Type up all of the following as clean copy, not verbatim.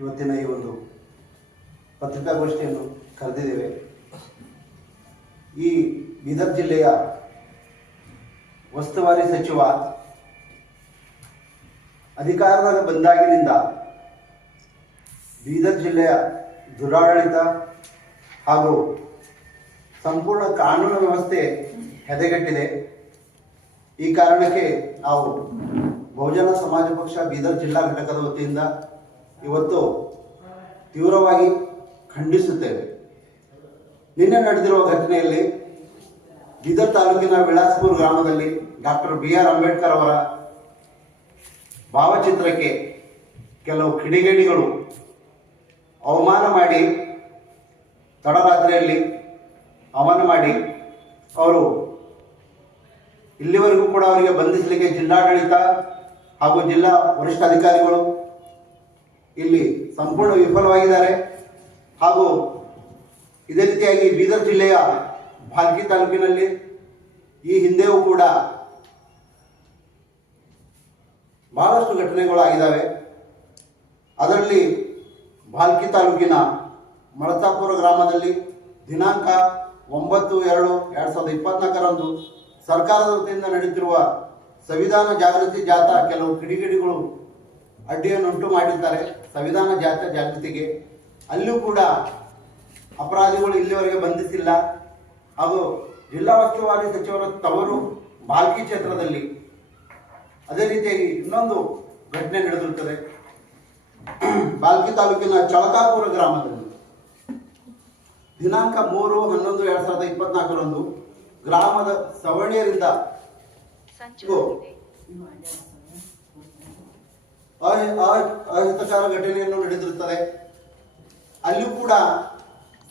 ಇವತ್ತಿನ ಈ ಒಂದು ಪತ್ರಿಕಾಗೋಷ್ಠಿಯನ್ನು ಕರೆದಿದ್ದೇವೆ. ಈ ಬೀದರ್ ಜಿಲ್ಲೆಯ ಉಸ್ತುವಾರಿ ಸಚಿವ ಅಧಿಕಾರದಾಗ ಬಂದಾಗಿನಿಂದ ಬೀದರ್ ಜಿಲ್ಲೆಯ ದುರಾಡಳಿತ ಹಾಗೂ ಸಂಪೂರ್ಣ ಕಾನೂನು ವ್ಯವಸ್ಥೆ ಹೆದೆಗೆಟ್ಟಿದೆ. ಈ ಕಾರಣಕ್ಕೆ ನಾವು ಬಹುಜನ ಸಮಾಜ ಪಕ್ಷ ಬೀದರ್ ಜಿಲ್ಲಾ ಘಟಕದ ವತಿಯಿಂದ ಇವತ್ತು ತೀವ್ರವಾಗಿ ಖಂಡಿಸುತ್ತೇವೆ. ನಿನ್ನೆ ನಡೆದಿರುವ ಘಟನೆಯಲ್ಲಿ ಬೀದರ್ ತಾಲೂಕಿನ ವಿಳಾಸ್ಪುರ ಗ್ರಾಮದಲ್ಲಿ ಡಾಕ್ಟರ್ BR ಅಂಬೇಡ್ಕರ್ ಅವರ ಭಾವಚಿತ್ರಕ್ಕೆ ಕೆಲವು ಕಿಡಿಗೇಡಿಗಳು ಅವಮಾನ ಮಾಡಿ ತಡರಾತ್ರಿಯಲ್ಲಿ ಅವಮಾನ ಮಾಡಿ ಅವರು ಇಲ್ಲಿವರೆಗೂ ಕೂಡ ಅವರಿಗೆ ಬಂಧಿಸಲಿಕ್ಕೆ ಜಿಲ್ಲಾಡಳಿತ ಹಾಗೂ ಜಿಲ್ಲಾ ವರಿಷ್ಠಾಧಿಕಾರಿಗಳು ಇಲ್ಲಿ ಸಂಪೂರ್ಣ ವಿಫಲವಾಗಿದ್ದಾರೆ. ಹಾಗೂ ಇದೇ ರೀತಿಯಾಗಿ ಬೀದರ್ ಜಿಲ್ಲೆಯ ಭಾಲ್ಕಿ ತಾಲೂಕಿನಲ್ಲಿ ಈ ಹಿಂದೆಯೂ ಕೂಡ ಬಹಳಷ್ಟು ಘಟನೆಗಳು ಆಗಿದ್ದಾವೆ. ಅದರಲ್ಲಿ ಭಾಲ್ಕಿ ತಾಲೂಕಿನ ಮಳತಾಪುರ ಗ್ರಾಮದಲ್ಲಿ ದಿನಾಂಕ 9/2/2024ರಂದು ಸರ್ಕಾರದ ವತಿಯಿಂದ ನಡೆಯುತ್ತಿರುವ ಸಂವಿಧಾನ ಜಾಗೃತಿ ಜಾಥಾ ಕೆಲವು ಕಿಡಿಗೇಡಿಗಳು ಅಡ್ಡಿಯನ್ನುಂಟು ಮಾಡಿದ್ದಾರೆ ಸಂವಿಧಾನ ಜಾಗೃತಿಗೆ. ಅಲ್ಲೂ ಕೂಡ ಅಪರಾಧಿಗಳು ಇಲ್ಲಿವರೆಗೆ ಬಂಧಿಸಿಲ್ಲ. ಹಾಗೂ ಜಿಲ್ಲಾ ಉಸ್ತುವಾರಿ ಸಚಿವರ ತವರು ಭಾಲ್ಕಿ ಕ್ಷೇತ್ರದಲ್ಲಿ ಅದೇ ರೀತಿಯಾಗಿ ಇನ್ನೊಂದು ಘಟನೆ ನಡೆದಿರುತ್ತದೆ. ಭಾಲ್ಕಿ ತಾಲೂಕಿನ ಚಳಕಾಪುರ ಗ್ರಾಮದಲ್ಲಿ ದಿನಾಂಕ 3/11/2024ರಂದು ಗ್ರಾಮದ ಸವರ್ಣಿಯರಿಂದ ಅಹಿತಕರ ಘಟನೆಯನ್ನು ನಡೆದಿರುತ್ತದೆ. ಅಲ್ಲಿಯೂ ಕೂಡ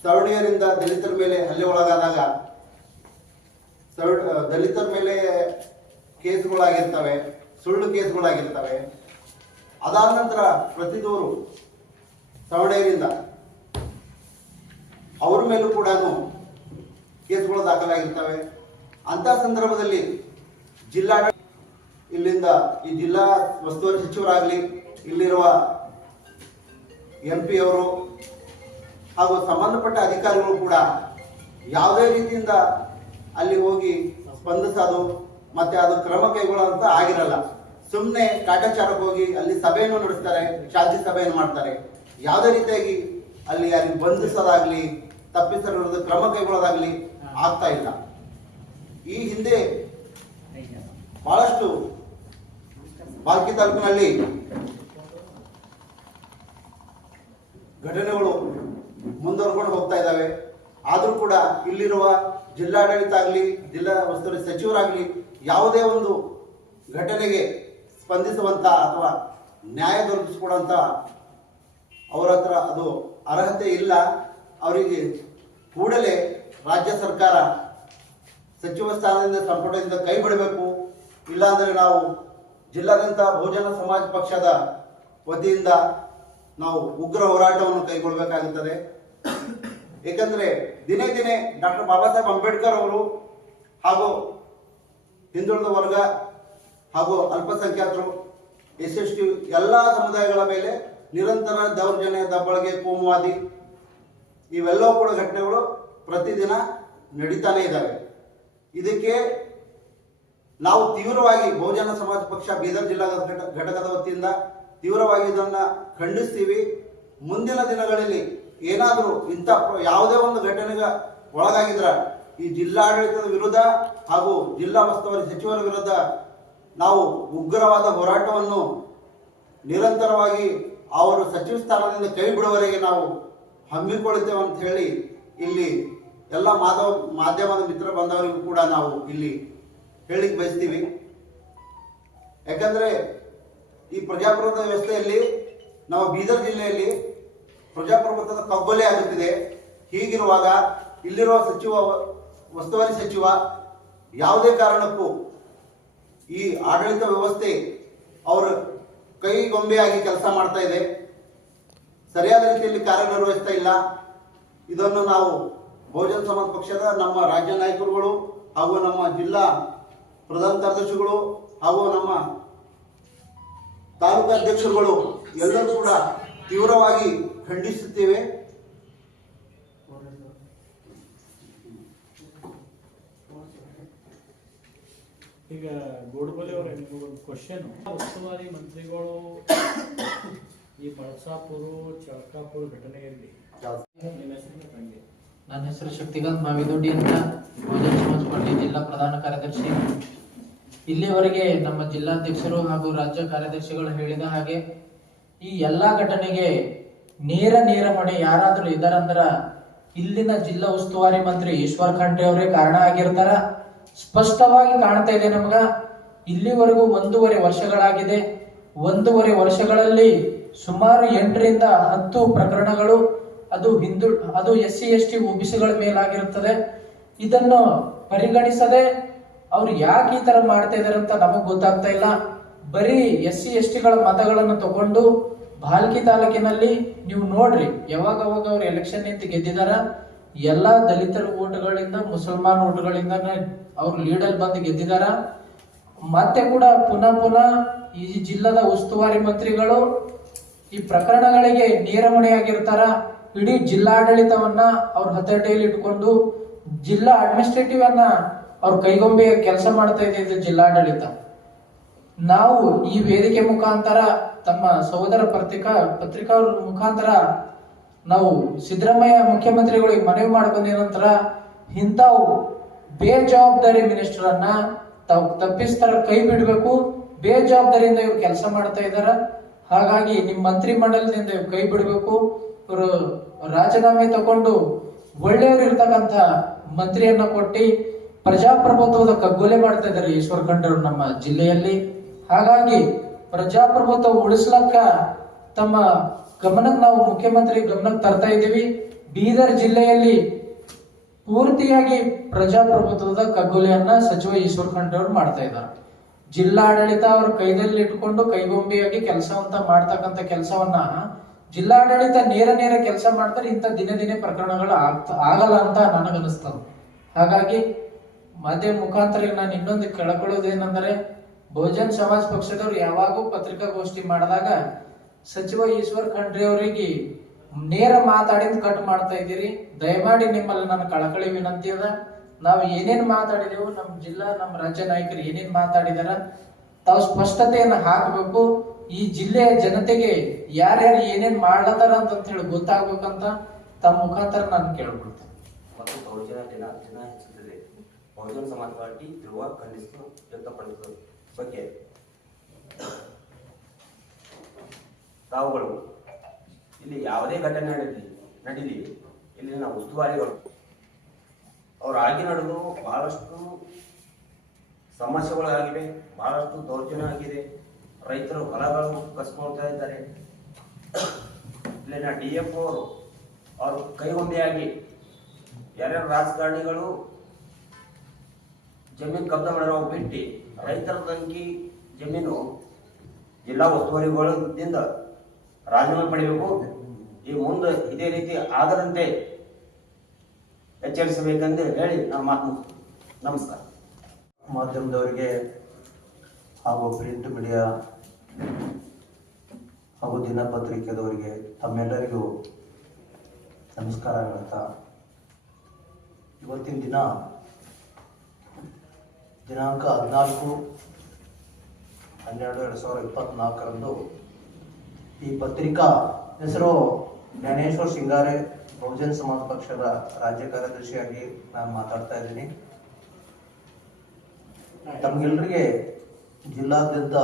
ಸವರ್ಣಿಯರಿಂದ ದಲಿತರ ಮೇಲೆ ಹಲ್ಲೆ ಒಳಗಾದಾಗ ದಲಿತರ ಮೇಲೆ ಕೇಸ್ಗಳಾಗಿರ್ತವೆ, ಸುಳ್ಳು ಕೇಸ್ಗಳಾಗಿರ್ತವೆ. ಅದಾದ ನಂತರ ಪ್ರತಿದೂರು ಸವರ್ಣಿಯರಿಂದ ಅವ್ರ ಮೇಲೂ ಕೂಡ ಕೇಸ್ಗಳು ದಾಖಲಾಗಿರ್ತವೆ. ಅಂತ ಸಂದರ್ಭದಲ್ಲಿ ಇಲ್ಲಿಂದ ಈ ಜಿಲ್ಲಾ ಉಸ್ತುವಾರಿ ಸಚಿವರಾಗಲಿ, ಇಲ್ಲಿರುವ MP ಅವರು ಹಾಗೂ ಸಂಬಂಧಪಟ್ಟ ಅಧಿಕಾರಿಗಳು ಕೂಡ ಯಾವುದೇ ರೀತಿಯಿಂದ ಅಲ್ಲಿ ಹೋಗಿ ಸ್ಪಂದಿಸೋದು ಮತ್ತೆ ಅದು ಕ್ರಮ ಕೈಗೊಳ್ಳುವಂತ ಆಗಿರಲ್ಲ. ಸುಮ್ಮನೆ ಕಾಟಾಚಾರಕ್ಕೆ ಹೋಗಿ ಅಲ್ಲಿ ಸಭೆಯನ್ನು ನಡೆಸ್ತಾರೆ, ಶಾಂತಿ ಸಭೆಯನ್ನು ಮಾಡ್ತಾರೆ. ಯಾವುದೇ ರೀತಿಯಾಗಿ ಅಲ್ಲಿ ಯಾರಿಗೆ ಬಂಧಿಸೋದಾಗ್ಲಿ, ತಪ್ಪಿಸರ ವಿರುದ್ಧ ಕ್ರಮ ಕೈಗೊಳ್ಳೋದಾಗ್ಲಿ ಆಗ್ತಾ ಇಲ್ಲ. ಈ ಹಿಂದೆ ಬಹಳಷ್ಟು ಭಾಲ್ಕಿ ತಾಲೂಕಿನಲ್ಲಿ ಘಟನೆಗಳು ಮುಂದುವರ್ಕೊಂಡು ಹೋಗ್ತಾ ಇದ್ದಾವೆ. ಆದರೂ ಕೂಡ ಇಲ್ಲಿರುವ ಜಿಲ್ಲಾಡಳಿತ ಆಗಲಿ, ಜಿಲ್ಲಾ ಉಸ್ತುವಾರಿ ಸಚಿವರಾಗಲಿ ಯಾವುದೇ ಒಂದು ಘಟನೆಗೆ ಸ್ಪಂದಿಸುವಂತ ಅಥವಾ ನ್ಯಾಯ ದೊರಕಿಸಿಕೊಡುವಂತ ಅವರ ಹತ್ರ ಅದು ಅರ್ಹತೆ ಇಲ್ಲ. ಅವರಿಗೆ ಕೂಡಲೇ ರಾಜ್ಯ ಸರ್ಕಾರ ಸಚಿವ ಸ್ಥಾನದಿಂದ ಸಂಪುಟದಿಂದ ಕೈ ಬಿಡಬೇಕು. ಇಲ್ಲಾಂದರೆ ನಾವು ಜಿಲ್ಲಾದ್ಯಂತ ಬಹುಜನ ಸಮಾಜ ಪಕ್ಷದ ವತಿಯಿಂದ ನಾವು ಉಗ್ರ ಹೋರಾಟವನ್ನು ಕೈಗೊಳ್ಳಬೇಕಾಗುತ್ತದೆ. ಏಕೆಂದರೆ ದಿನೇ ದಿನೇ ಡಾಕ್ಟರ್ ಬಾಬಾ ಸಾಹೇಬ್ ಅಂಬೇಡ್ಕರ್ ಅವರು ಹಾಗೂ ಹಿಂದುಳಿದ ವರ್ಗ ಹಾಗೂ ಅಲ್ಪಸಂಖ್ಯಾತರು, SST ಎಲ್ಲ ಸಮುದಾಯಗಳ ಮೇಲೆ ನಿರಂತರ ದೌರ್ಜನ್ಯ, ದಬ್ಬಳಿಕೆ, ಕೋಮುವಾದಿ ಇವೆಲ್ಲವೂ ಕೂಡ ಘಟನೆಗಳು ಪ್ರತಿದಿನ ನಡೀತಾನೆ ಇದ್ದಾವೆ. ಇದಕ್ಕೆ ನಾವು ತೀವ್ರವಾಗಿ ಬಹುಜನ ಸಮಾಜ ಪಕ್ಷ ಬೀದರ್ ಜಿಲ್ಲಾ ಘಟಕದ ವತಿಯಿಂದ ತೀವ್ರವಾಗಿ ಇದನ್ನ ಖಂಡಿಸ್ತೀವಿ. ಮುಂದಿನ ದಿನಗಳಲ್ಲಿ ಏನಾದರೂ ಇಂಥ ಯಾವುದೇ ಒಂದು ಘಟನೆಗೆ ಒಳಗಾಗಿದ್ರ ಈ ಜಿಲ್ಲಾಡಳಿತದ ವಿರುದ್ಧ ಹಾಗೂ ಜಿಲ್ಲಾ ಉಸ್ತುವಾರಿ ಸಚಿವರ ವಿರುದ್ಧ ನಾವು ಉಗ್ರವಾದ ಹೋರಾಟವನ್ನು ನಿರಂತರವಾಗಿ ಅವರು ಸಚಿವ ಸ್ಥಾನದಿಂದ ಕೈ ಬಿಡುವವರೆಗೆ ನಾವು ಹಮ್ಮಿಕೊಳ್ಳುತ್ತೇವೆ ಅಂತ ಹೇಳಿ ಇಲ್ಲಿ ಎಲ್ಲ ಮಾಧ್ಯಮದ ಮಿತ್ರ ಬಂದವರಿಗೂ ಕೂಡ ನಾವು ಇಲ್ಲಿ ಹೇಳಿಕ್ ಬಯಸ್ತೀವಿ. ಯಾಕಂದ್ರೆ ಈ ಪ್ರಜಾಪ್ರಭುತ್ವ ವ್ಯವಸ್ಥೆಯಲ್ಲಿ ನಮ್ಮ ಬೀದರ್ ಜಿಲ್ಲೆಯಲ್ಲಿ ಪ್ರಜಾಪ್ರಭುತ್ವದ ಕಗ್ಗೊಲೆ ಆಗುತ್ತಿದೆ. ಹೀಗಿರುವಾಗ ಇಲ್ಲಿರುವ ಉಸ್ತುವಾರಿ ಸಚಿವ ಯಾವುದೇ ಕಾರಣಕ್ಕೂ ಈ ಆಡಳಿತ ವ್ಯವಸ್ಥೆ ಅವರ ಕೈಗೊಂಬೆಯಾಗಿ ಕೆಲಸ ಮಾಡ್ತಾ ಇದೆ, ಸರಿಯಾದ ರೀತಿಯಲ್ಲಿ ಕಾರ್ಯನಿರ್ವಹಿಸ್ತಾ ಇಲ್ಲ. ಇದನ್ನು ನಾವು ಬಹುಜನ ಸಮಾಜ ಪಕ್ಷದ ನಮ್ಮ ರಾಜ್ಯ ನಾಯಕರುಗಳು ಹಾಗೂ ನಮ್ಮ ಜಿಲ್ಲಾ ಪ್ರಧಾನ ಕಾರ್ಯದರ್ಶಿಗಳು ಹಾಗೂ ನಮ್ಮ ತಾಲೂಕು ಅಧ್ಯಕ್ಷರುಗಳು ಎಲ್ಲರೂ ಕೂಡ ತೀವ್ರವಾಗಿ ಖಂಡಿಸುತ್ತೇವೆ. ಈಗ ಗೋಡಬಲಿ ಅವರ ಒಂದು ಕ್ವಶನ್, ಉಸ್ತುವಾರಿ ಮಂತ್ರಿಗಳು ಈ ಬಳಸಾಪುರ ಚಳಕಾಪುರ ಘಟನೆಯಲ್ಲಿ ನಿಮ್ಮ ಹೆಸರಿನ ತಂದೆ? ನನ್ನ ಹೆಸರು ಶಕ್ತಿಕಾಂತ್ ಮಾವಿದೊಡ್ಡಿ ಅಂತ, ಬಹುಜನ ಸಮಾಜ ಪಾರ್ಟಿ ಜಿಲ್ಲಾ ಪ್ರಧಾನ ಕಾರ್ಯದರ್ಶಿ. ಇಲ್ಲಿಯವರೆಗೆ ನಮ್ಮ ಜಿಲ್ಲಾಧ್ಯಕ್ಷರು ಹಾಗೂ ರಾಜ್ಯ ಕಾರ್ಯದರ್ಶಿಗಳು ಹೇಳಿದ ಹಾಗೆ ಈ ಎಲ್ಲಾ ಘಟನೆಗೆ ನೇರ ಹೊಣೆ ಯಾರಾದ್ರೂ ಇದಾರಂದ್ರ ಇಲ್ಲಿನ ಜಿಲ್ಲಾ ಉಸ್ತುವಾರಿ ಮಂತ್ರಿ ಈಶ್ವರ್ ಖಂಡ್ರೆ ಅವರೇ ಕಾರಣ ಆಗಿರ್ತಾರ. ಸ್ಪಷ್ಟವಾಗಿ ಕಾಣ್ತಾ ಇದೆ ನಮಗ. ಇಲ್ಲಿವರೆಗೂ 1.5 ವರ್ಷಗಳಾಗಿದೆ. 1.5 ವರ್ಷಗಳಲ್ಲಿ ಸುಮಾರು 8 ರಿಂದ 10 ಪ್ರಕರಣಗಳು ಅದು SC/ST OBCಗಳ ಮೇಲಾಗಿರುತ್ತದೆ. ಇದನ್ನು ಪರಿಗಣಿಸದೆ ಅವ್ರು ಯಾಕೆ ಈ ತರ ಮಾಡ್ತಾ ಇದಾರೆ ಅಂತ ನಮಗ್ ಗೊತ್ತಾಗ್ತಾ ಇಲ್ಲ. ಬರೀ SC/STಗಳ ಮತಗಳನ್ನು ತಗೊಂಡು ಭಾಲ್ಕಿ ತಾಲೂಕಿನಲ್ಲಿ ನೀವು ನೋಡ್ರಿ, ಯಾವಾಗ ಅವ್ರು ಎಲೆಕ್ಷನ್ ನಿಂತು ಗೆದ್ದಿದಾರ. ಎಲ್ಲಾ ದಲಿತರ ಓಟ್ಗಳಿಂದ, ಮುಸಲ್ಮಾನ್ ಓಟ್ಗಳಿಂದ ಅವ್ರು ಲೀಡಲ್ಲಿ ಬಂದು ಗೆದ್ದಿದಾರ. ಮತ್ತೆ ಕೂಡ ಪುನಃ ಈ ಜಿಲ್ಲಾದ ಉಸ್ತುವಾರಿ ಮಂತ್ರಿಗಳು ಈ ಪ್ರಕರಣಗಳಿಗೆ ನೇರ ಹೊಣೆಯಾಗಿರ್ತಾರ. ಇಡೀ ಜಿಲ್ಲಾಡಳಿತವನ್ನ ಅವ್ರ ಹತೋಟಿಯಲ್ಲಿ ಇಟ್ಕೊಂಡು ಜಿಲ್ಲಾ ಅಡ್ಮಿನಿಸ್ಟ್ರೇಟಿವ್ ಅನ್ನ ಅವ್ರ ಕೈಗೊಂಬೆ ಕೆಲಸ ಮಾಡ್ತಾ ಇದೆ ಜಿಲ್ಲಾಡಳಿತ. ನಾವು ಈ ವೇದಿಕೆ ಮುಖಾಂತರ ತಮ್ಮ ಸಹೋದರ ಪತ್ರಿಕಾ ಮುಖಾಂತರ ನಾವು ಸಿದ್ದರಾಮಯ್ಯ ಮುಖ್ಯಮಂತ್ರಿಗಳಿಗೆ ಮನವಿ ಮಾಡ್ಕೊಂಡ ನಂತರ ಇಂಥವು ಬೇಜವಾಬ್ದಾರಿ ಮಿನಿಸ್ಟರ್ ಅನ್ನ ತಾವು ತಪ್ಪಿಸ್ತಾರ, ಕೈ ಬಿಡಬೇಕು. ಬೇಜವಾಬ್ದಾರಿಯಿಂದ ಇವ್ರು ಕೆಲಸ ಮಾಡ್ತಾ ಇದಾರ. ಹಾಗಾಗಿ ನಿಮ್ ಮಂತ್ರಿ ಮಂಡಲದಿಂದ ಕೈ ಬಿಡಬೇಕು. ಇವರು ರಾಜೀನಾಮೆ ತಗೊಂಡು ಒಳ್ಳೆಯವರು ಇರ್ತಕ್ಕಂಥ ಮಂತ್ರಿಯನ್ನ ಕೊಟ್ಟಿ ಪ್ರಜಾಪ್ರಭುತ್ವದ ಕಗ್ಗೊಲೆ ಮಾಡ್ತಾ ಇದ್ದಾರೆ ಈಶ್ವರ್ ಖಂಡ್ರೆ ಅವರು ನಮ್ಮ ಜಿಲ್ಲೆಯಲ್ಲಿ. ಹಾಗಾಗಿ ಪ್ರಜಾಪ್ರಭುತ್ವ ಉಳಿಸ್ಲಕ್ಕ ತಮ್ಮ ಗಮನಕ್ಕೆ ನಾವು ಮುಖ್ಯಮಂತ್ರಿ ಗಮನಕ್ಕೆ ತರ್ತಾ ಇದ್ದೀವಿ. ಬೀದರ್ ಜಿಲ್ಲೆಯಲ್ಲಿ ಪೂರ್ತಿಯಾಗಿ ಪ್ರಜಾಪ್ರಭುತ್ವದ ಕಗ್ಗೊಲೆಯನ್ನ ಸಚಿವ ಈಶ್ವರ್ ಖಂಡ್ರೆ ಅವರು ಮಾಡ್ತಾ ಇದ್ದಾರೆ. ಜಿಲ್ಲಾಡಳಿತ ಅವ್ರ ಕೈದಲ್ಲಿ ಇಟ್ಕೊಂಡು ಕೈಗೊಂಬೆಯಾಗಿ ಕೆಲಸವಂತ ಮಾಡ್ತಕ್ಕಂಥ ಕೆಲಸವನ್ನ ಜಿಲ್ಲಾಡಳಿತ ನೇರ ಕೆಲಸ ಮಾಡ್ತಾರೆ. ಇಂಥ ದಿನೇ ಪ್ರಕರಣಗಳು ಆಗಲ್ಲ ಅಂತ ನನಗನ್ನಿಸ್ತದೆ. ಹಾಗಾಗಿ ಮಾಧ್ಯಮ ಮುಖಾಂತರ ನಾನು ಇನ್ನೊಂದು ಕೇಳ್ಕೊಳ್ಳೋದೇನೆಂದರೆ, ಬಹುಜನ್ ಸಮಾಜ್ ಪಕ್ಷದವ್ರು ಯಾವಾಗೂ ಪತ್ರಿಕಾಗೋಷ್ಠಿ ಮಾಡಿದಾಗ ಸಚಿವ ಈಶ್ವರ್ ಖಂಡ್ರೆ ಅವರಿಗೆ ನೇರ ಮಾತಾಡಿದ್ ಕಟ್ ಮಾಡ್ತಾ ಇದ್ದೀರಿ. ದಯಮಾಡಿ ನಿಮ್ಮಲ್ಲಿ ನನ್ನ ಕಳಕಳಿ ವಿನಂತಿ ಅದ. ನಾವು ಏನೇನ್ ಮಾತಾಡಿದೆವು, ನಮ್ಮ ರಾಜ್ಯ ನಾಯಕರು ಏನೇನ್ ಮಾತಾಡಿದಾರ ತಾವು ಸ್ಪಷ್ಟತೆಯನ್ನ ಹಾಕಬೇಕು. ಈ ಜಿಲ್ಲೆಯ ಜನತೆಗೆ ಯಾರ್ಯಾರು ಏನೇನ್ ಮಾಡ್ಲತ್ತಾರ ಅಂತ ಹೇಳಿ ಗೊತ್ತಾಗ್ಬೇಕಂತ ತಮ್ಮ ಮುಖಾಂತರ ನಾನು ಕೇಳ್ಕೊಳ್ತೇನೆ. ಮತ್ತು ದೌರ್ಜನ್ಯ ಹೆಚ್ಚುತ್ತದೆ. ಬಹುಜನ ಸಮಾಜ ಪಾರ್ಟಿ ಧ್ರುವ ಖಂಡಿಸಲು ವ್ಯಕ್ತಪಡಿಸುವ ಬಗ್ಗೆ ತಾವುಗಳು ಇಲ್ಲಿ ಯಾವುದೇ ಘಟನೆ ನಡೀಲಿ ಇಲ್ಲಿನ ಉಸ್ತುವಾರಿಗಳು ಅವ್ರ ಆಗಿ ನಡೆದು ಬಹಳಷ್ಟು ಸಮಸ್ಯೆಗಳು ಆಗಿವೆ, ಬಹಳಷ್ಟು ದೌರ್ಜನ್ಯ ಆಗಿದೆ. ರೈತರು ಹೊಲಗಳು ಕಸ್ಕೊಳ್ತಾ ಇದ್ದಾರೆ. ಇಲ್ಲಿನ DF ಅವರು ಕೈಗೊಂಬೆಯಾಗಿ ಯಾರ್ಯಾರು ರಾಜಕಾರಣಿಗಳು ಜಮೀನು ಕಬ್ಜಾ ಮಾಡಿರೋ ಬಿಟ್ಟು ರೈತರ ತಂಕಿ ಜಮೀನು ಜಿಲ್ಲಾ ಉಸ್ತುವಾರಿಗಳಿಂದ ರಾಜೀನಾಮೆ ಪಡೆಯಬೇಕು. ಈ ಮುಂದೆ ಇದೇ ರೀತಿ ಆಗದಂತೆ ಎಚ್ಚರಿಸಬೇಕೆಂದು ಹೇಳಿ ನಾನು ಮಾತು ನಮಸ್ಕಾರ. ಮಾಧ್ಯಮದವರಿಗೆ ಹಾಗೂ ಪ್ರಿಂಟ್ ಮೀಡಿಯಾ ಹಾಗೂ ದಿನಪತ್ರಿಕೆದವರಿಗೆ ತಮ್ಮೆಲ್ಲರಿಗೂ ನಮಸ್ಕಾರ ಹೇಳ್ತಾ, ಇವತ್ತಿನ ದಿನಾಂಕ 14/12/2024 ಈ ಪತ್ರಿಕಾ ಹೆಸರು ಜ್ಞಾನೇಶ್ವರ್ ಸಿಂಗಾರೆ, ಬಹುಜನ್ ಸಮಾಜ ಪಕ್ಷದ ರಾಜ್ಯ ಕಾರ್ಯದರ್ಶಿಯಾಗಿ ನಾನು ಮಾತಾಡ್ತಾ ಇದ್ದೀನಿ. ತಮ್ಗೆಲ್ಲರಿಗೆ ಜಿಲ್ಲಾದ್ಯಂತ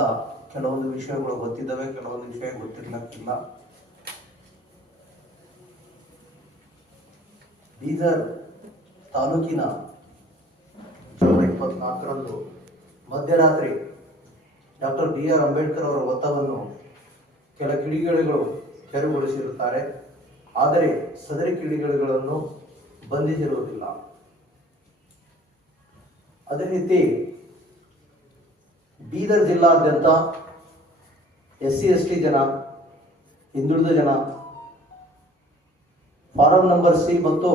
ಕೆಲವೊಂದು ವಿಷಯಗಳು ಗೊತ್ತಿದ್ದಾವೆ, ಕೆಲವೊಂದು ವಿಷಯ ಗೊತ್ತಿರ್ಲಿಕ್ಕಿಲ್ಲ. ಬೀದರ್ ತಾಲೂಕಿನ 24 ಮಧ್ಯರಾತ್ರಿ ಡಾಕ್ಟರ್ BR ಅಂಬೇಡ್ಕರ್ ಅವರ ಒತ್ತವನ್ನು ಕೆಲ ಕಿಡಿಗೇಡಿಗಳು ತೆರವುಗೊಳಿಸಿರುತ್ತಾರೆ. ಆದರೆ ಸದರಿ ಕಿಡಿಗೇಡಿಗಳನ್ನು ಬಂಧಿಸಿರುವುದಿಲ್ಲ. ಅದೇ ರೀತಿ ಬೀದರ್ ಜಿಲ್ಲಾದ್ಯಂತ SC/ST ಜನ, ಹಿಂದುಳಿದ ಜನ ಫಾರಂ ನಂಬರ್ C ಮತ್ತು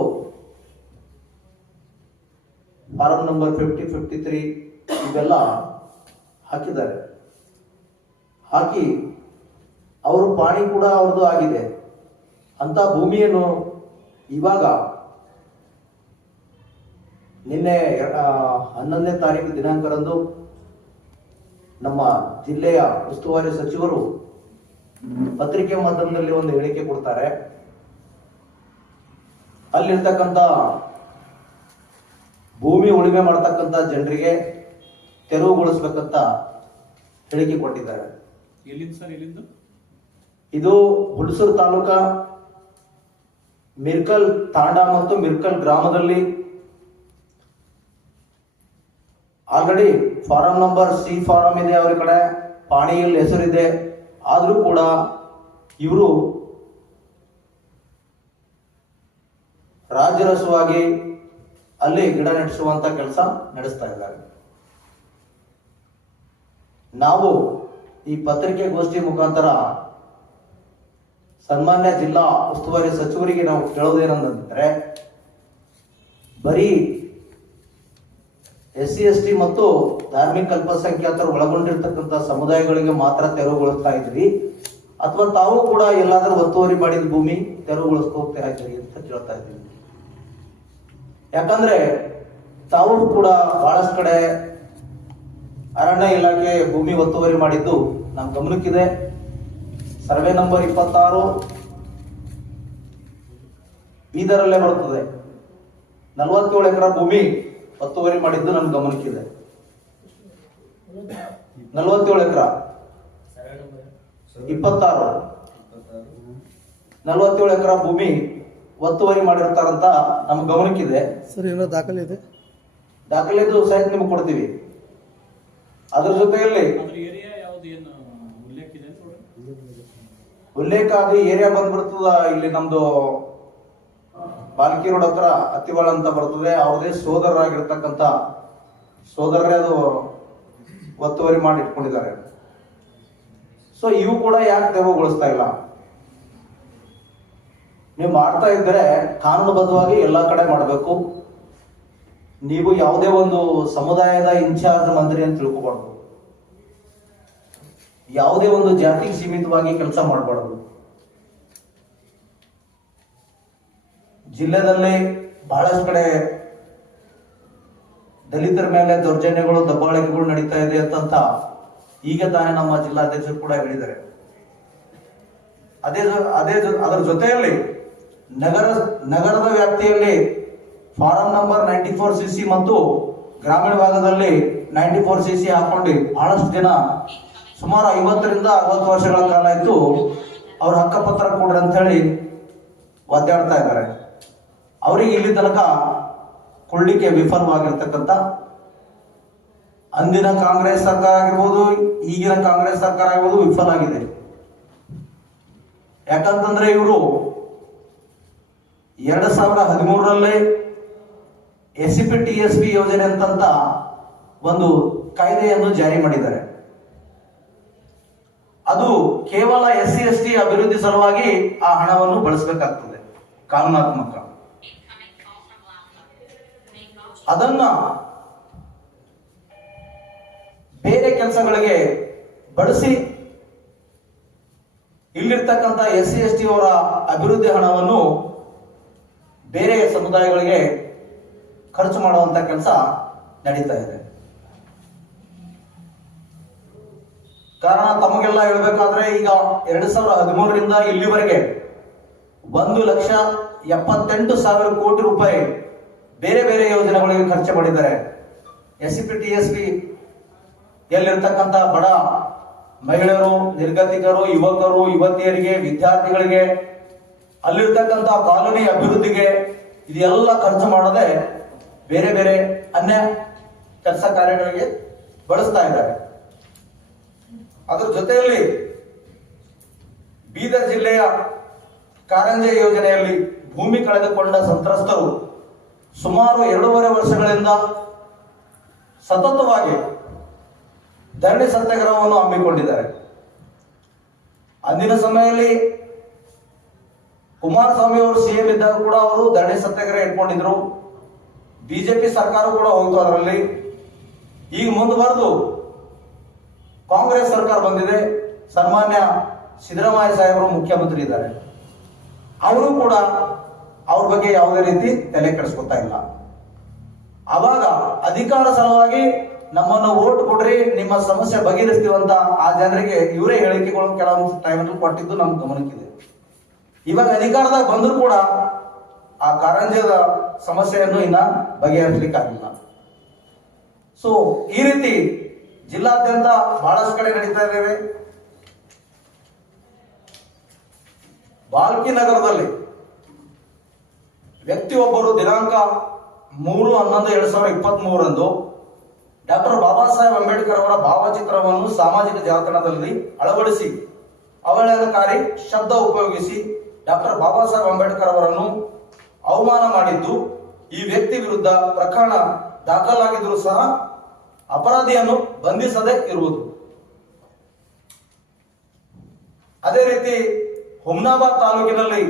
ಫಾರಂ ನಂಬರ್ 50, 53 ಇವೆಲ್ಲ ಹಾಕಿದ್ದಾರೆ. ಹಾಕಿ ಅವರು ಪಾಣಿ ಕೂಡ ಅವ್ರದ್ದು ಆಗಿದೆ. ಅಂತ ಭೂಮಿಯನ್ನು ಇವಾಗ ನಿನ್ನೆ 11ನೇ ತಾರೀಕು ದಿನಾಂಕರಂದು ನಮ್ಮ ಜಿಲ್ಲೆಯ ಉಸ್ತುವಾರಿ ಸಚಿವರು ಪತ್ರಿಕೆ ಮಾಧ್ಯಮದಲ್ಲಿ ಒಂದು ಹೇಳಿಕೆ ಕೊಡ್ತಾರೆ. ಅಲ್ಲಿರ್ತಕ್ಕಂಥ ಭೂಮಿ ಉಳುಮೆ ಮಾಡತಕ್ಕಂಥ ಜನರಿಗೆ ತೆರವುಗೊಳಿಸ್ಬೇಕಂತ ಹೇಳಿಕೆ ಕೊಟ್ಟಿದ್ದಾರೆ. ಎಲ್ಲಿಂದ ಸರ್, ಎಲ್ಲಿಂದ? ಇದು ಹುಣಸೂರು ತಾಲೂಕಾ ಮಿರ್ಕಲ್ ತಾಂಡ ಮತ್ತು ಮಿರ್ಕಲ್ ಗ್ರಾಮದಲ್ಲಿ already form number C form ಇದೆ, ಅವರ ಕಡೆ ಪಾಣಿಯಲ್ಲಿ ಹೆಸರಿದೆ. ಆದರೂ ಕೂಡ ಇವರು ರಾಜರಸವಾಗಿ ಅಲ್ಲಿ ಗಿಡ ನೆಟ್ಟಿಸುವಂತ ಕೆಲಸ ನಡೆಸ್ತಾ ಇದ್ದಾರೆ. ನಾವು ಈ ಪತ್ರಿಕೆಗೋಷ್ಠಿ ಮುಖಾಂತರ ಸನ್ಮಾನ್ಯ ಜಿಲ್ಲಾ ಉಸ್ತುವಾರಿ ಸಚಿವರಿಗೆ ನಾವು ಕೇಳೋದೇನಂದ್ರೆ, ಬರೀ SC/ST ಮತ್ತು ಧಾರ್ಮಿಕ ಅಲ್ಪಸಂಖ್ಯಾತರು ಒಳಗೊಂಡಿರ್ತಕ್ಕಂಥ ಸಮುದಾಯಗಳಿಗೆ ಮಾತ್ರ ತೆರವುಗೊಳಿಸ್ತಾ ಇದ್ರಿ, ಅಥವಾ ತಾವು ಕೂಡ ಎಲ್ಲಾದ್ರೂ ಒತ್ತುವರಿ ಮಾಡಿದ ಭೂಮಿ ತೆರವುಗೊಳಿಸ್ಕೋಗ್ತಾ ಇದ್ರಿ ಅಂತ ಕೇಳ್ತಾ ಇದ್ದೀವಿ. ಯಾಕಂದ್ರೆ ತಾವು ಕೂಡ ಬಹಳಷ್ಟು ಕಡೆ ಅರಣ್ಯ ಇಲಾಖೆ ಭೂಮಿ ಒತ್ತುವರಿ ಮಾಡಿದ್ದು ನಮ್ಮ ಗಮನಕ್ಕಿದೆ. ಸರ್ವೆ ನಂಬರ್ 26 ಬೀದರಲ್ಲೇ ಬರುತ್ತದೆ. 47 ಎಕರೆ ಭೂಮಿ ಒತ್ತುವರಿ ಮಾಡಿದ್ದು ನನ್ನ ಗಮನಕ್ಕಿದೆ. 47 ಎಕರೆ 26 47 ಎಕರೆ ಭೂಮಿ ಒತ್ತುವರಿ ಮಾಡಿರ್ತಾರಂತ ನಮ್ಮ ಗಮನಕ್ಕಿದೆ. ಸರ್, ಏನೋ ದಾಖಲೆ ಇದೆ? ದಾಖಲೆದು ಸಹಿತ ನಿಮ್ಗೆ ಕೊಡ್ತೀವಿ. ಅದ್ರ ಜೊತೆಯಲ್ಲಿ ಏರಿಯಾ ಯಾವ್ದು ಏನು ಉಲ್ಲೇಖ ಇದೆ ಅಂತ ಉಲ್ಲೇಖ ಅದು ಏರಿಯಾ ಬಂದ್ಬಿಡ್ತದ. ಇಲ್ಲಿ ನಮ್ದು ಬಾಲ್ಕಿ ರೋಡ್ ಹತ್ರ ಅತ್ತಿವಾಳ ಅಂತ ಬರ್ತದೆ. ಅವ್ರದೇ ಸೋದರರಾಗಿರ್ತಕ್ಕಂಥ ಸೋದರರೇ ಅದು ಒತ್ತುವರಿ ಮಾಡಿ ಇಟ್ಕೊಂಡಿದ್ದಾರೆ. ಸೊ ಇವು ಕೂಡ ಯಾಕೆ ತೆರವುಗೊಳಿಸ್ತಾ ಇಲ್ಲ? ನೀವು ಮಾಡ್ತಾ ಇದ್ರೆ ಕಾನೂನುಬದ್ಧವಾಗಿ ಎಲ್ಲಾ ಕಡೆ ಮಾಡಬೇಕು. ನೀವು ಯಾವುದೇ ಒಂದು ಸಮುದಾಯದ ಇನ್ಚಾರ್ಜ್ ಮಂತ್ರಿ ಅಂತ ತಿಳ್ಕೊಬಾರ್ದು. ಯಾವುದೇ ಒಂದು ಜಾತಿಗೆ ಸೀಮಿತವಾಗಿ ಕೆಲಸ ಮಾಡಬಾರ್ದು. ಜಿಲ್ಲೆಯಲ್ಲಿ ಬಹಳಷ್ಟು ಕಡೆ ದಲಿತರ ಮೇಲೆ ದೌರ್ಜನ್ಯಗಳು, ದಬ್ಬಾಳಿಕೆಗಳು ನಡೀತಾ ಇದೆ ಅಂತ ಈಗ ತಾನೇ ನಮ್ಮ ಜಿಲ್ಲಾಧ್ಯಕ್ಷರು ಕೂಡ ಹೇಳಿದ್ದಾರೆ. ಅದರ ಜೊತೆಯಲ್ಲಿ ನಗರದ ವ್ಯಾಪ್ತಿಯಲ್ಲಿ ಫಾರಂ ನಂಬರ್ 94cc ಮತ್ತು ಗ್ರಾಮೀಣ ಭಾಗದಲ್ಲಿ 94cc ಹಾಕೊಂಡು ಬಹಳಷ್ಟು ಜನ ಸುಮಾರು 50ರಿಂದ 60 ವರ್ಷಗಳ ಕಾಲ ಆಯ್ತು ಅವ್ರ ಹಕ್ಕಪತ್ರ ಕೊಡ್ರಿ ಅಂತ ಹೇಳಿ ಒದ್ದಾಡ್ತಾ ಇದ್ದಾರೆ. ಅವರಿಗೆ ಇಲ್ಲಿ ತನಕ ಕೊಡ್ಲಿಕ್ಕೆ ವಿಫಲವಾಗಿರ್ತಕ್ಕಂಥ ಅಂದಿನ ಕಾಂಗ್ರೆಸ್ ಸರ್ಕಾರ ಆಗಿರ್ಬೋದು, ಈಗಿನ ಕಾಂಗ್ರೆಸ್ ಸರ್ಕಾರ ಆಗಿರ್ಬೋದು ವಿಫಲ ಆಗಿದೆ. ಯಾಕಂತಂದ್ರೆ ಇವರು 2013ರಲ್ಲಿ SCP-TSP ಯೋಜನೆ ಅಂತಂತ ಒಂದು ಕಾಯ್ದೆಯನ್ನು ಜಾರಿ ಮಾಡಿದ್ದಾರೆ. ಅದು ಕೇವಲ SC/ST ಅಭಿವೃದ್ಧಿ ಸಲುವಾಗಿ ಆ ಹಣವನ್ನು ಬಳಸಬೇಕಾಗ್ತದೆ, ಕಾನೂನಾತ್ಮಕ. ಅದನ್ನ ಬೇರೆ ಕೆಲಸಗಳಿಗೆ ಬಳಸಿ ಇಲ್ಲಿರ್ತಕ್ಕಂಥ SC/ST ಅವರ ಅಭಿವೃದ್ಧಿ ಹಣವನ್ನು ಬೇರೆ ಸಮುದಾಯಗಳಿಗೆ ಖರ್ಚು ಮಾಡುವಂತ ಕೆಲಸ ನಡೀತಾ ಇದೆ. ಕಾರಣ ತಮಗೆಲ್ಲ ಹೇಳ್ಬೇಕಾದ್ರೆ ಈಗ 2013ರಿಂದ ಇಲ್ಲಿವರೆಗೆ 1,78,000 ಕೋಟಿ ರೂಪಾಯಿ ಬೇರೆ ಬೇರೆ ಯೋಜನೆಗಳಿಗೆ ಖರ್ಚು ಮಾಡಿದ್ದಾರೆ. SCP-TSP ಎಲ್ಲಿರ್ತಕ್ಕಂಥ ಬಡ ಮಹಿಳೆಯರು, ನಿರ್ಗತಿಕರು, ಯುವಕರು, ಯುವತಿಯರಿಗೆ, ವಿದ್ಯಾರ್ಥಿಗಳಿಗೆ, ಅಲ್ಲಿರ್ತಕ್ಕಂಥ ಕಾಲೋನಿ ಅಭಿವೃದ್ಧಿಗೆ ಇದೆಲ್ಲ ಖರ್ಚು ಮಾಡದೆ ಬೇರೆ ಬೇರೆ ಅನ್ಯ ಕೆಲಸ ಕಾರ್ಯಗಳಿಗೆ ಬಳಸ್ತಾ ಇದ್ದಾರೆ. ಅದರ ಜೊತೆಯಲ್ಲಿ ಬೀದರ್ ಜಿಲ್ಲೆಯ ಕಾರಂಜೆ ಯೋಜನೆಯಲ್ಲಿ ಭೂಮಿ ಕಳೆದುಕೊಂಡ ಸಂತ್ರಸ್ತರು ಸುಮಾರು 2.5 ವರ್ಷಗಳಿಂದ ಸತತವಾಗಿ ಧರಣಿ ಸತ್ಯಾಗ್ರಹವನ್ನು ಹಮ್ಮಿಕೊಂಡಿದ್ದಾರೆ. ಅಂದಿನ ಸಮಯದಲ್ಲಿ ಕುಮಾರಸ್ವಾಮಿ ಅವರು CM ಇದ್ದಾಗ ಕೂಡ ಅವರು ಧರಣಿ ಸತ್ಯಾಗ್ರಹ ಇಟ್ಕೊಂಡಿದ್ರು. ಬಿಜೆಪಿ ಸರ್ಕಾರ ಕೂಡ ಹೋಗ್ತು ಅದರಲ್ಲಿ. ಈಗ ಮುಂದುವರೆದು ಕಾಂಗ್ರೆಸ್ ಸರ್ಕಾರ ಬಂದಿದೆ. ಸನ್ಮಾನ್ಯ ಸಿದ್ದರಾಮಯ್ಯ ಸಾಹೇಬರು ಮುಖ್ಯಮಂತ್ರಿ ಇದ್ದಾರೆ, ಅವರು ಕೂಡ ಅವ್ರ ಬಗ್ಗೆ ಯಾವುದೇ ರೀತಿ ತಲೆ ಕೆಡಿಸ್ಕೊತಾ ಇಲ್ಲ. ಅವಾಗ ಅಧಿಕಾರ ಸಲುವಾಗಿ ನಮ್ಮನ್ನು ವೋಟ್ ಕೊಡ್ರಿ, ನಿಮ್ಮ ಸಮಸ್ಯೆ ಬಗೆಹರಿಸ್ತೀವಂತ ಆ ಜನರಿಗೆ ಇವರೇ ಹೇಳಿಕೆಗಳು ಕೆಲವೊಂದು ಟೈಮಲ್ಲಿ ಕೊಟ್ಟಿದ್ದು ನಮ್ ಗಮನಕ್ಕಿದೆ. ಇವಾಗ ಅಧಿಕಾರದಾಗ ಬಂದ್ರು ಕೂಡ ಆ ಕಾರಂಜದ ಸಮಸ್ಯೆಯನ್ನು ಇನ್ನ ಬಗೆಹರಿಸಲಿಕ್ಕಾಗಿಲ್ಲ. ಸೊ ಈ ರೀತಿ ಜಿಲ್ಲಾದ್ಯಂತ ಬಹಳಷ್ಟು ಕಡೆ ನಡೀತಾ ಇದ್ದೇವೆ. ಬಾಲ್ಕಿ ನಗರದಲ್ಲಿ ವ್ಯಕ್ತಿಯೊಬ್ಬರು ದಿನಾಂಕ 3/11/2023 ಡಾಕ್ಟರ್ ಬಾಬಾ ಸಾಹೇಬ್ ಅಂಬೇಡ್ಕರ್ ಅವರ ಭಾವಚಿತ್ರವನ್ನು ಸಾಮಾಜಿಕ ಜಾಲತಾಣದಲ್ಲಿ ಅಳವಡಿಸಿ ಅವಹೇಳನಕಾರಿ ಶಬ್ದ ಉಪಯೋಗಿಸಿ ಡಾಕ್ಟರ್ ಬಾಬಾ ಸಾಹೇಬ್ ಅಂಬೇಡ್ಕರ್ ಅವರನ್ನು ಅವಮಾನ ಮಾಡಿದ್ದು, ಈ ವ್ಯಕ್ತಿ ವಿರುದ್ಧ ಪ್ರಕರಣ ದಾಖಲಾಗಿದ್ದರೂ ಸಹ ಅಪರಾಧಿಯನ್ನು ಬಂಧಿಸದೇ ಇರುವುದು. ಅದೇ ರೀತಿ ಹುಮ್ನಾಬಾದ್ ತಾಲೂಕಿನಲ್ಲಿ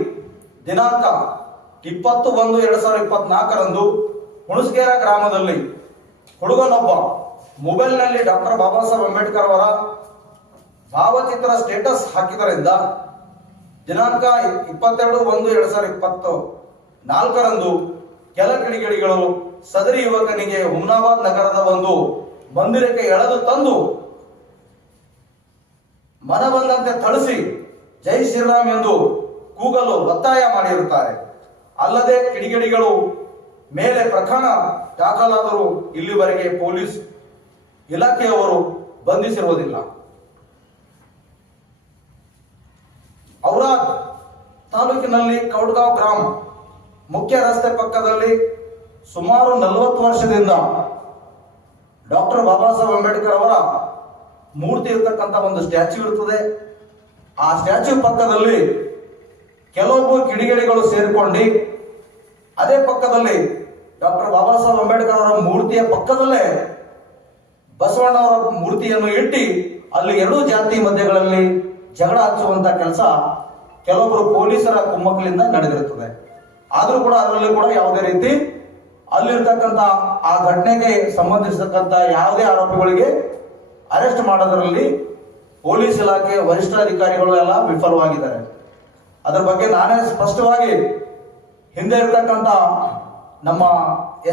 ದಿನಾಂಕ 20/1/2024 ಹುಣಸಗೇರ ಗ್ರಾಮದಲ್ಲಿ ಹುಡುಗನೊಬ್ಬ ಮೊಬೈಲ್ನಲ್ಲಿ ಡಾಕ್ಟರ್ ಬಾಬಾ ಸಾಹೇಬ್ ಅಂಬೇಡ್ಕರ್ ಅವರ ಭಾವಚಿತ್ರ ಸ್ಟೇಟಸ್ ಹಾಕಿದ್ದರಿಂದ ದಿನಾಂಕ 22/1/2024 ಕೆಲ ಕಿಡಿಗೇಡಿಗಳು ಸದರಿ ಯುವಕನಿಗೆ ಹುಮ್ನಾಬಾದ್ ನಗರದ ಒಂದು ಮಂದಿರಕ್ಕೆ ಎಳೆದು ತಂದು ಮನ ಬಂದಂತೆ ಥಳಿಸಿ ಜೈ ಶ್ರೀರಾಮ್ ಎಂದು ಕೂಗಲು ಒತ್ತಾಯ ಮಾಡಿರುತ್ತಾರೆ. ಅಲ್ಲದೆ ಕಿಡಿಗೇಡಿಗಳು ಮೇಲೆ ಪ್ರಕರಣ ದಾಖಲಾದರೂ ಇಲ್ಲಿವರೆಗೆ ಪೊಲೀಸ್ ಇಲಾಖೆಯವರು ಬಂಧಿಸಿರುವುದಿಲ್ಲ. ಔರಾದ್ ತಾಲೂಕಿನಲ್ಲಿ ಕೌಡ್ಗಾಂವ್ ಗ್ರಾಮ ಮುಖ್ಯ ರಸ್ತೆ ಪಕ್ಕದಲ್ಲಿ ಸುಮಾರು 40 ವರ್ಷದಿಂದ ಡಾಕ್ಟರ್ ಬಾಬಾ ಸಾಹೇಬ್ ಅಂಬೇಡ್ಕರ್ ಅವರ ಮೂರ್ತಿ ಇರತಕ್ಕಂತ ಒಂದು ಸ್ಟ್ಯಾಚ್ಯೂ ಇರುತ್ತದೆ. ಆ ಸ್ಟ್ಯಾಚ್ಯೂ ಪಕ್ಕದಲ್ಲಿ ಕೆಲವೊಬ್ಬರು ಕಿಡಿಗೇಡಿಗಳು ಸೇರಿಕೊಂಡು ಅದೇ ಪಕ್ಕದಲ್ಲಿ ಡಾಕ್ಟರ್ ಬಾಬಾ ಸಾಹೇಬ್ ಅಂಬೇಡ್ಕರ್ ಅವರ ಮೂರ್ತಿಯ ಪಕ್ಕದಲ್ಲೇ ಬಸವಣ್ಣವರ ಮೂರ್ತಿಯನ್ನು ಇಟ್ಟು ಅಲ್ಲಿ ಎರಡೂ ಜಾತಿ ಮಧ್ಯಗಳಲ್ಲಿ ಜಗಳ ಹಚ್ಚುವಂತ ಕೆಲಸ ಕೆಲವೊಬ್ಬರು ಪೊಲೀಸರ ಕುಮ್ಮಕ್ಕಲಿಂದ ನಡೆದಿರುತ್ತದೆ. ಆದ್ರೂ ಕೂಡ ಅದರಲ್ಲಿ ಕೂಡ ಯಾವುದೇ ರೀತಿ ಅಲ್ಲಿರ್ತಕ್ಕಂಥ ಆ ಘಟನೆಗೆ ಸಂಬಂಧಿಸಿರ್ತಕ್ಕಂಥ ಯಾವುದೇ ಆರೋಪಿಗಳಿಗೆ ಅರೆಸ್ಟ್ ಮಾಡೋದರಲ್ಲಿ ಪೊಲೀಸ್ ಇಲಾಖೆ ವರಿಷ್ಠ ಅಧಿಕಾರಿಗಳು ಎಲ್ಲ ವಿಫಲವಾಗಿದ್ದಾರೆ. ಅದರ ಬಗ್ಗೆ ನಾನೇ ಸ್ಪಷ್ಟವಾಗಿ ಹಿಂದೆ ಇರ್ತಕ್ಕಂಥ ನಮ್ಮ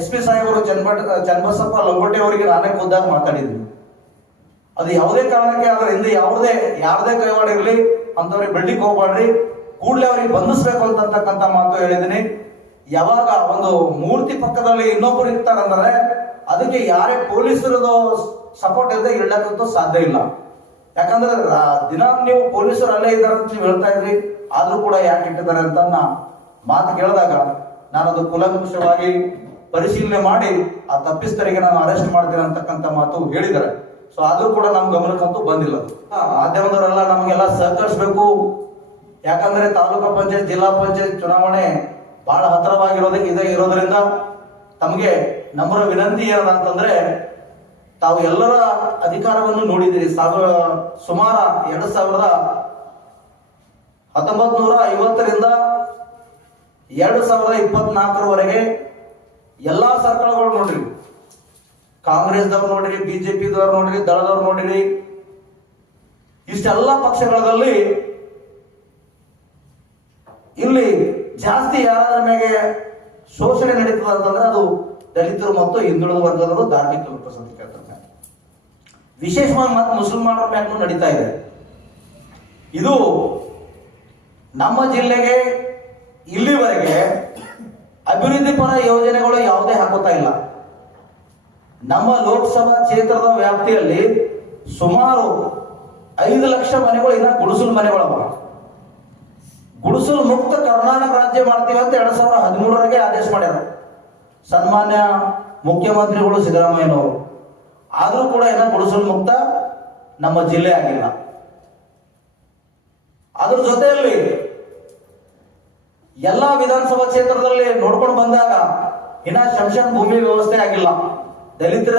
SP ಸಾಹೇಬರು ಚನ್ನಬಸಪ್ಪ ಲಂಗೋಟಿ ಅವರಿಗೆ ನಾನೇ ಖುದ್ದಾಗಿ ಮಾತಾಡಿದ್ದೀನಿ. ಅದು ಯಾವುದೇ ಕಾರಣಕ್ಕೆ ಅದರ ಹಿಂದೆ ಯಾರದೇ ಕೈವಾಡ ಇರಲಿ ಅಂತವ್ರಿಗೆ ಬೆಳ್ಳಿಗೆ ಹೋಗ್ಬಾಡ್ರಿ, ಕೂಡಲೇ ಅವ್ರಿಗೆ ಬಂಧಿಸ್ಬೇಕು ಅಂತಕ್ಕಂಥ ಮಾತು ಹೇಳಿದ್ದೀನಿ. ಯಾವಾಗ ಒಂದು ಮೂರ್ತಿ ಪಕ್ಕದಲ್ಲಿ ಇನ್ನೊಬ್ಬರು ಇರ್ತಾರಂದ್ರೆ ಅದಕ್ಕೆ ಯಾರೇ ಪೊಲೀಸರದು ಸಪೋರ್ಟ್ ಇಲ್ಲದೆ ಇಳ್ಳಕ್ಕಂತೂ ಸಾಧ್ಯ ಇಲ್ಲ. ಯಾಕಂದ್ರೆ ದಿನ ನೀವು ಪೊಲೀಸರು ಅಲ್ಲೇ ಇದ್ದಾರೆ ಅಂತ ನೀವು ಹೇಳ್ತಾ ಇದ್ರಿ, ಆದ್ರೂ ಕೂಡ ಯಾಕೆ ಇಟ್ಟಿದ್ದಾರೆ ಅಂತ ಮಾತು ಕೇಳಿದಾಗ ನಾನು ಅದು ಕುಲಂಕುಷವಾಗಿ ಪರಿಶೀಲನೆ ಮಾಡಿ ಆ ತಪ್ಪಿಸ್ತರಿಗೆ ನಾನು ಅರೆಸ್ಟ್ ಮಾಡ್ತೇನೆ ಅಂತಕ್ಕಂಥ ಮಾತು ಹೇಳಿದ್ದಾರೆ. ಸೊ ಆದ್ರೂ ಕೂಡ ನಮ್ ಗಮನಕ್ಕಂತೂ ಬಂದಿಲ್ಲ. ಮಾಧ್ಯಮದವರೆಲ್ಲ ನಮಗೆಲ್ಲ ಸಹಕರಿಸಬೇಕು. ಯಾಕಂದ್ರೆ ತಾಲೂಕು ಪಂಚಾಯತ್ ಜಿಲ್ಲಾ ಪಂಚಾಯತ್ ಚುನಾವಣೆ ಬಹಳ ಇರೋದ್ರಿಂದ ತಮಗೆ ನಮ್ರ ವಿನಂತಿ ಏನಂತಂದ್ರೆ, ತಾವು ಎಲ್ಲರ ಅಧಿಕಾರವನ್ನು ನೋಡಿದಿರಿ. ಸುಮಾರು 1950ರಿಂದ 2024 ಎಲ್ಲಾ ಸರ್ಕಾರಗಳು ನೋಡ್ರಿ, ಕಾಂಗ್ರೆಸ್ದವ್ರು ನೋಡ್ರಿ, ಬಿಜೆಪಿದವ್ರು ನೋಡ್ರಿ, ದಳದವ್ರು ನೋಡ್ರಿ, ಇಷ್ಟೆಲ್ಲ ಪಕ್ಷಗಳಲ್ಲಿ ಇಲ್ಲಿ ಜಾಸ್ತಿ ಯಾರಾದ್ರ ಮೇಲೆ ಶೋಷಣೆ ನಡೀತದ ಅಂತಂದ್ರೆ ಅದು ದಲಿತರು ಮತ್ತು ಹಿಂದುಳಿದ ವರ್ಗದವರು, ಧಾರ್ಮಿಕ ಅಲ್ಪಸಂಖ್ಯಾತರ ಮೇಲೆ, ವಿಶೇಷವಾಗಿ ಮತ್ತು ಮುಸಲ್ಮಾನರ ಮೇಲೂ ನಡೀತಾ ಇದೆ. ಇದು ನಮ್ಮ ಜಿಲ್ಲೆಗೆ ಇಲ್ಲಿವರೆಗೆ ಅಭಿವೃದ್ಧಿ ಪರ ಯೋಜನೆಗಳು ಯಾವುದೇ ಹಾಕುತ್ತಾ ಇಲ್ಲ. ನಮ್ಮ ಲೋಕಸಭಾ ಕ್ಷೇತ್ರದ ವ್ಯಾಪ್ತಿಯಲ್ಲಿ ಸುಮಾರು 5 ಲಕ್ಷ ಮನೆಗಳು ಇನ್ನ ಗುಡಿಸಲು ಮನೆಗಳವ. ಗುಡಿಸಲು ಮುಕ್ತ ಕರ್ನಾಟಕ ರಾಜ್ಯ ಮಾಡ್ತೀವಿ ಅಂತ 2013 ಆದೇಶ ಮಾಡ್ಯಾರ ಸನ್ಮಾನ್ಯ ಮುಖ್ಯಮಂತ್ರಿಗಳು ಸಿದ್ದರಾಮಯ್ಯನವರು. ಆದ್ರೂ ಕೂಡ ಇನ್ನ ಗುಡಿಸಲು ಮುಕ್ತ ನಮ್ಮ ಜಿಲ್ಲೆ ಆಗಿಲ್ಲ. ಅದ್ರ ಜೊತೆಯಲ್ಲಿ ಎಲ್ಲಾ ವಿಧಾನಸಭಾ ಕ್ಷೇತ್ರದಲ್ಲಿ ನೋಡ್ಕೊಂಡು ಬಂದಾಗ ಇನ್ನ ಶಂಶಾನ್ ಭೂಮಿ ವ್ಯವಸ್ಥೆ ಆಗಿಲ್ಲ. ದಲಿತರ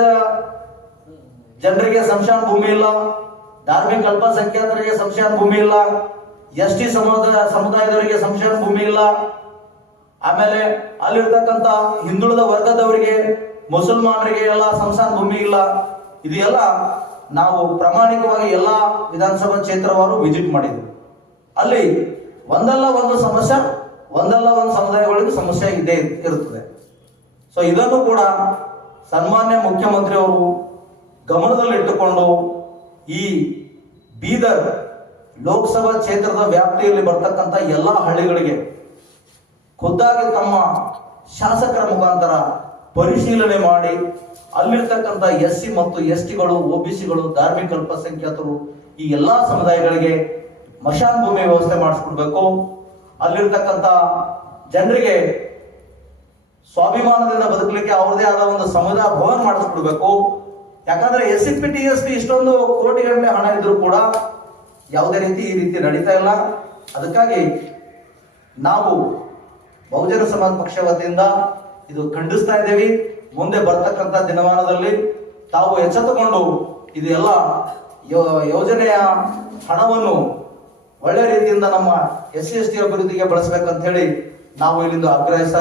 ಜನರಿಗೆ ಶಂಶಾನ್ ಭೂಮಿ ಇಲ್ಲ, ಧಾರ್ಮಿಕ ಅಲ್ಪಸಂಖ್ಯಾತರಿಗೆ ಶಂಶಾನ್ ಭೂಮಿ ಇಲ್ಲ, ST ಸಮುದಾಯದವರಿಗೆ ಶಂಶಾನ್ ಭೂಮಿ ಇಲ್ಲ. ಆಮೇಲೆ ಅಲ್ಲಿರ್ತಕ್ಕಂಥ ಹಿಂದುಳಿದ ವರ್ಗದವರಿಗೆ, ಮುಸಲ್ಮಾನರಿಗೆ ಎಲ್ಲ ಶಂಶಾನ್ ಭೂಮಿ ಇಲ್ಲ. ಇದು ಎಲ್ಲ ನಾವು ಪ್ರಾಮಾಣಿಕವಾಗಿ ಎಲ್ಲಾ ವಿಧಾನಸಭಾ ಕ್ಷೇತ್ರವಾರು ವಿಸಿಟ್ ಮಾಡಿದ್ವಿ. ಅಲ್ಲಿ ಒಂದಲ್ಲ ಒಂದು ಸಮಸ್ಯೆ, ಒಂದಲ್ಲ ಒಂದು ಸಮುದಾಯಗಳಿಗೆ ಸಮಸ್ಯೆ ಇದ್ದೇ ಇರುತ್ತದೆ. ಸೊ ಇದನ್ನು ಕೂಡ ಸನ್ಮಾನ್ಯ ಮುಖ್ಯಮಂತ್ರಿಯವರು ಗಮನದಲ್ಲಿಟ್ಟುಕೊಂಡು ಈ ಬೀದರ್ ಲೋಕಸಭಾ ಕ್ಷೇತ್ರದ ವ್ಯಾಪ್ತಿಯಲ್ಲಿ ಬರ್ತಕ್ಕಂಥ ಎಲ್ಲ ಹಳ್ಳಿಗಳಿಗೆ ಖುದ್ದಾಗಿ ತಮ್ಮ ಶಾಸಕರ ಮುಖಾಂತರ ಪರಿಶೀಲನೆ ಮಾಡಿ ಅಲ್ಲಿರ್ತಕ್ಕಂಥ SC ಮತ್ತು STಗಳು, OBCಗಳು, ಧಾರ್ಮಿಕ ಅಲ್ಪಸಂಖ್ಯಾತರು ಈ ಎಲ್ಲಾ ಸಮುದಾಯಗಳಿಗೆ ಮಶಾನ ಭೂಮಿ ವ್ಯವಸ್ಥೆ ಮಾಡಿಸ್ಕೊಡ್ಬೇಕು. ಅಲ್ಲಿರ್ತಕ್ಕಂಥ ಜನರಿಗೆ ಸ್ವಾಭಿಮಾನದಿಂದ ಬದುಕಲಿಕ್ಕೆ ಅವ್ರದೇ ಆದ ಒಂದು ಸಮುದಾಯ ಭವನ ಮಾಡಿಸ್ಕೊಡ್ಬೇಕು. ಯಾಕಂದ್ರೆ SCPTSP ಇಷ್ಟೊಂದು ಕೋಟಿಗಟ್ಟಲೆ ಹಣ ಇದ್ರೂ ಕೂಡ ಯಾವುದೇ ರೀತಿ ಈ ರೀತಿ ನಡೀತಾ ಇಲ್ಲ. ಅದಕ್ಕಾಗಿ ನಾವು ಬಹುಜನ ಸಮಾಜ ಪಕ್ಷ ವತಿಯಿಂದ ಇದು ಖಂಡಿಸ್ತಾ ಇದ್ದೇವೆ. ಮುಂದೆ ಬರ್ತಕ್ಕಂಥ ದಿನಮಾನದಲ್ಲಿ ತಾವು ಎಚ್ಚೆತ್ತುಕೊಂಡು ಇದೆಲ್ಲ ಯೋಜನೆಯ ಹಣವನ್ನು ಒಳ್ಳೆ ರೀತಿಯಿಂದ ನಮ್ಮ SC ST ಅಭಿವೃದ್ಧಿಗೆ ಬಳಸಬೇಕಂತ ಹೇಳಿ ನಾವು ಇಲ್ಲಿಂದ ಆಗ್ರಹಿಸ